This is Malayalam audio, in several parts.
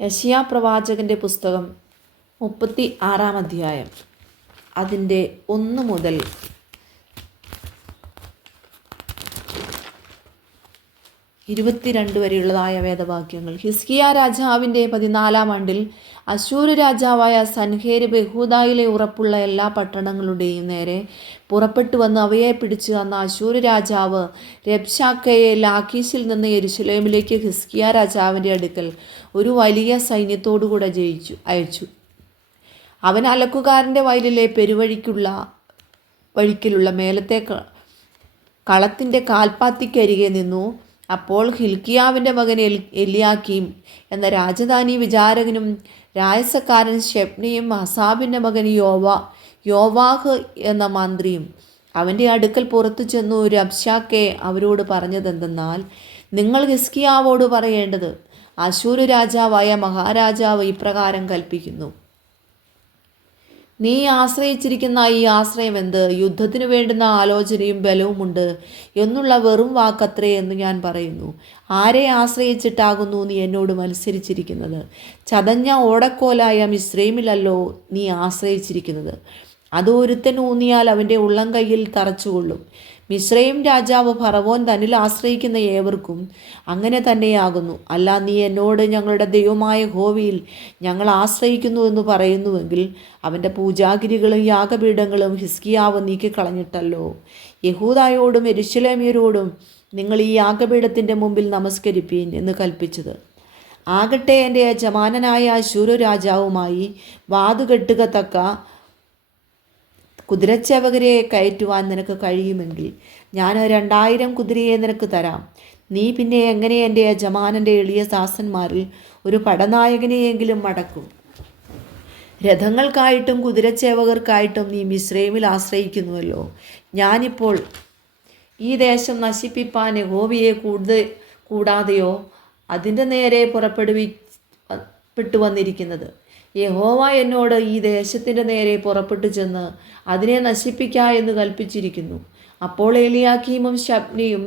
യെശയ്യാ പ്രവാചകൻ്റെ പുസ്തകം 36 അധ്യായം അതിൻ്റെ 1 മുതൽ 22 വരെയുള്ളതായ വേദവാക്യങ്ങൾ. ഹിസ്കിയാ രാജാവിൻ്റെ 14 ആണ്ടിൽ അശ്ശൂര് രാജാവായ സൻഹേരിബ് യെഹൂദായിലെ ഉറപ്പുള്ള എല്ലാ പട്ടണങ്ങളുടെയും നേരെ പുറപ്പെട്ടു വന്ന് അവയെ പിടിച്ചു. അന്ന് അശ്ശൂര് രാജാവ് രബ്ശാക്കയെ ലാഖീശിൽ നിന്ന് യെരുശലേമിലേക്ക് ഹിസ്കിയാ രാജാവിൻ്റെ അടുക്കൽ ഒരു വലിയ സൈന്യത്തോടുകൂടെ അയച്ചു. അവൻ അലക്കുകാരൻ്റെ വയലിലെ വഴിക്കിലുള്ള മേലത്തെ കളത്തിൻ്റെ കാൽപ്പാത്തിക്കരികെ നിന്നു. അപ്പോൾ ഹിൽക്കിയാവിൻ്റെ മകൻ എലിയാക്കീം എന്ന രാജധാനി വിചാരകനും രായസക്കാരൻ ശെബ്നയും അസാബിൻ്റെ മകൻ യോവാഹ് എന്ന മന്ത്രിയും അവൻ്റെ അടുക്കൽ പുറത്തു ചെന്നു. രബ്ശാക്കെ അവരോട് പറഞ്ഞതെന്തെന്നാൽ, നിങ്ങൾ ഹിസ്കിയാവോട് പറയേണ്ടത്, അശ്ശൂര് രാജാവായ മഹാരാജാവ് ഇപ്രകാരം കൽപ്പിക്കുന്നു: നീ ആശ്രയിച്ചിരിക്കുന്ന ഈ ആശ്രയം എന്ത്? യുദ്ധത്തിനു വേണ്ടുന്ന ആലോചനയും ബലവുമുണ്ട് എന്നുള്ള വെറും വാക്കത്രേ എന്ന് ഞാൻ പറയുന്നു. ആരെ ആശ്രയിച്ചിട്ടാകുന്നു നീ എന്നോട് മത്സരിച്ചിരിക്കുന്നത്? ചതഞ്ഞ ഓടക്കോലായ മിസ്രൈമിലല്ലോ നീ ആശ്രയിച്ചിരിക്കുന്നത്. അത് ഒരുത്തൻ ഊന്നിയാൽ അവൻ്റെ ഉള്ളം കയ്യിൽ തറച്ചുകൊള്ളും. മിസ്രൈം രാജാവ് ഫറവോൻ തന്നിൽ ആശ്രയിക്കുന്ന ഏവർക്കും അങ്ങനെ തന്നെയാകുന്നു. അല്ല, നീ എന്നോട് ഞങ്ങളുടെ ദൈവമായ യഹോവയിൽ ഞങ്ങൾ ആശ്രയിക്കുന്നു എന്ന് പറയുന്നുവെങ്കിൽ അവൻ്റെ പൂജാഗിരികളും യാഗപീഠങ്ങളും ഹിസ്കിയാവ് നീക്കിക്കളഞ്ഞിട്ടല്ലോ. യഹൂദായോടും യെരൂശലേമ്യരോടും നിങ്ങൾ ഈ യാഗപീഠത്തിൻ്റെ മുമ്പിൽ നമസ്കരിപ്പീൻ എന്ന് കൽപ്പിച്ചത്. ആകട്ടെ, എൻ്റെ യജമാനനായ അശ്ശൂര് രാജാവുമായി വാതുകെട്ടുകത്തക്ക കുതിരച്ചേവകരെ കയറ്റുവാൻ നിനക്ക് കഴിയുമെങ്കിൽ ഞാൻ 2000 കുതിരയെ നിനക്ക് തരാം. നീ പിന്നെ എങ്ങനെ എൻ്റെ യജമാനൻ്റെ എളിയ ദാസന്മാരിൽ ഒരു പടനായകനെയെങ്കിലും മടക്കും? രഥങ്ങൾക്കായിട്ടും കുതിരച്ചേവകർക്കായിട്ടും നീ മിസ്രൈമിൽ ആശ്രയിക്കുന്നുവല്ലോ. ഞാനിപ്പോൾ ഈ ദേശം നശിപ്പിപ്പാൻ യഹോവയെ കൂടാതെയോ അതിൻ്റെ നേരെ പുറപ്പെട്ടു വന്നിരിക്കുന്നത്? യഹോവ എന്നോട് ഈ ദേശത്തിൻ്റെ നേരെ പുറപ്പെട്ടു ചെന്ന് അതിനെ നശിപ്പിക്ക എന്ന് കൽപ്പിച്ചിരിക്കുന്നു. അപ്പോൾ എലിയാക്കീമും ശബ്നയും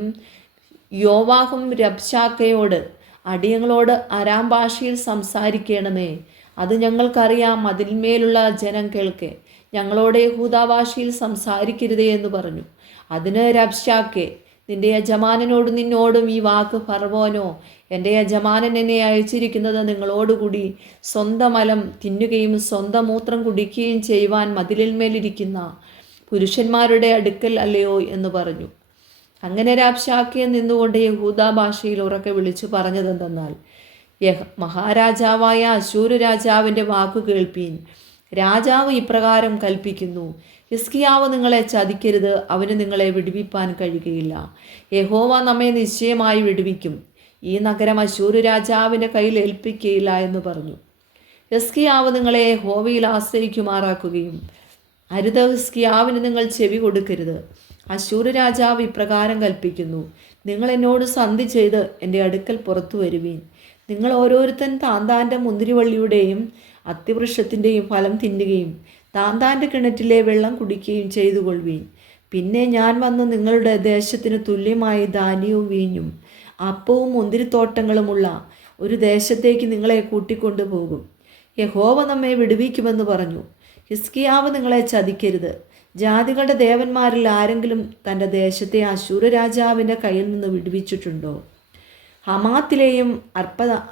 യോവാഹും രബ്ശാക്കയോട്, അടിയങ്ങളോട് അരാം ഭാഷയിൽ സംസാരിക്കണമേ, അത് ഞങ്ങൾക്കറിയാം, അതിന്മേലുള്ള ജനം കേൾക്കെ. ഞങ്ങളോട് യഹൂദാ ഭാഷയിൽ സംസാരിക്കരുതേ എന്ന് പറഞ്ഞു. അതിന് രബ്ശാക്കെ, നിന്റെ യജമാനനോടും നിന്നോടും ഈ വാക്ക് ഫറവോനോ, എൻ്റെ യജമാനൻ എന്നെ അയച്ചിരിക്കുന്നത് നിങ്ങളോടുകൂടി സ്വന്തം മലം തിന്നുകയും സ്വന്തം മൂത്രം കുടിക്കുകയും ചെയ്യുവാൻ മതിലിന്മേലിരിക്കുന്ന പുരുഷന്മാരുടെ അടുക്കൽ അല്ലയോ എന്ന് പറഞ്ഞു. അങ്ങനെ രബ്ശാക്കെ നിന്നുകൊണ്ട് യഹൂദാ ഭാഷയിൽ ഉറക്കെ വിളിച്ചു പറഞ്ഞതെന്തെന്നാൽ, മഹാരാജാവായ അശ്ശൂര് രാജാവിൻ്റെ വാക്കു കേൾപ്പീൻ. രാജാവ് ഇപ്രകാരം കൽപ്പിക്കുന്നു: ഹിസ്കിയാവ് നിങ്ങളെ ചതിക്കരുത്, അവന് നിങ്ങളെ വിടുവിപ്പാൻ കഴിയുകയില്ല. യഹോവ നമ്മെ നിശ്ചയമായി വിടുവിക്കും. ഈ നഗരം അശ്ശൂര് രാജാവിൻ്റെ കയ്യിൽ ഏൽപ്പിക്കുകയില്ല എന്ന് പറഞ്ഞു. ഹിസ്കിയാവ് നിങ്ങളെ യഹോവയിൽ ആശ്രയിക്കുമാറാക്കുകയും അരുത്, ഹിസ്കിയാവിന് നിങ്ങൾ ചെവി കൊടുക്കരുത്. അശ്ശൂര് രാജാവ് ഇപ്രകാരം കൽപ്പിക്കുന്നു: നിങ്ങൾ എന്നോട് സന്ധി ചെയ്ത് എൻ്റെ അടുക്കൽ പുറത്തു വരുവീൻ. നിങ്ങൾ ഓരോരുത്തൻ താന്താൻ്റെ മുന്തിരിവള്ളിയുടെയും അത്തിവൃക്ഷത്തിൻ്റെയും ഫലം തിന്നുകയും താന്താൻ്റെ കിണറ്റിലെ വെള്ളം കുടിക്കുകയും ചെയ്തു കൊള്ളുവീൻ. പിന്നെ ഞാൻ വന്ന് നിങ്ങളുടെ ദേശത്തിന് തുല്യമായി ധാന്യവും വീഞ്ഞും അപ്പവും മുന്തിരിത്തോട്ടങ്ങളുമുള്ള ഒരു ദേശത്തേക്ക് നിങ്ങളെ കൂട്ടിക്കൊണ്ടുപോകും. യഹോവ നമ്മെ വിടുവിക്കുമെന്ന് പറഞ്ഞു. ഹിസ്കിയാവ് നിങ്ങളെ ചതിക്കരുത്. ജാതികളുടെ ദേവന്മാരിൽ ആരെങ്കിലും തൻ്റെ ദേശത്തെ അശ്ശൂര് രാജാവിൻ്റെ കയ്യിൽ നിന്ന് വിടുവിച്ചിട്ടുണ്ടോ? ഹമാത്തിലെയും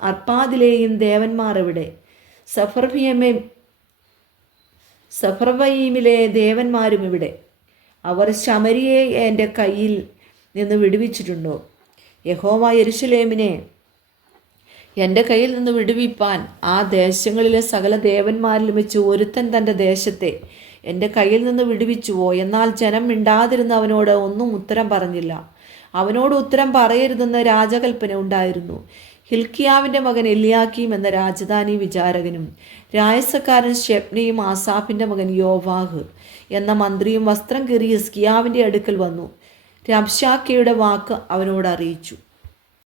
അർപ്പാദിലെയും ദേവന്മാർ എവിടെ? സഫർവയീമിലെ ദേവന്മാരും ഇവിടെ? അവർ ശമരിയെ എൻ്റെ കയ്യിൽ നിന്ന് വിടുവിച്ചിട്ടുണ്ടോ? യഹോവ യെരൂശലേമിനെ എൻ്റെ കയ്യിൽ നിന്ന് വിടുവിപ്പാൻ ആ ദേശങ്ങളിലെ സകല ദേവന്മാരിലും വെച്ച് ഒരുത്തൻ തൻ്റെ ദേശത്തെ എൻ്റെ കയ്യിൽ നിന്ന് വിടുവിച്ചുവോ? എന്നാൽ ജനം മിണ്ടാതിരുന്ന് അവനോട് ഒന്നും ഉത്തരം പറഞ്ഞില്ല. അവനോട് ഉത്തരം പറയരുതെന്ന് രാജകൽപ്പന ഉണ്ടായിരുന്നു. ഹിൽക്കിയാവിൻ്റെ മകൻ എലിയാക്കീം എന്ന രാജധാനി വിചാരകനും രായസക്കാരൻ ശെബ്നയും ആസാഫിൻ്റെ മകൻ യോവാഹ് എന്ന മന്ത്രിയും വസ്ത്രം കീറി ഹിസ്കിയാവിൻ്റെ അടുക്കൽ വന്നു. രബ്ശാക്കയുടെ വാക്ക് അവനോട് അറിയിച്ചു.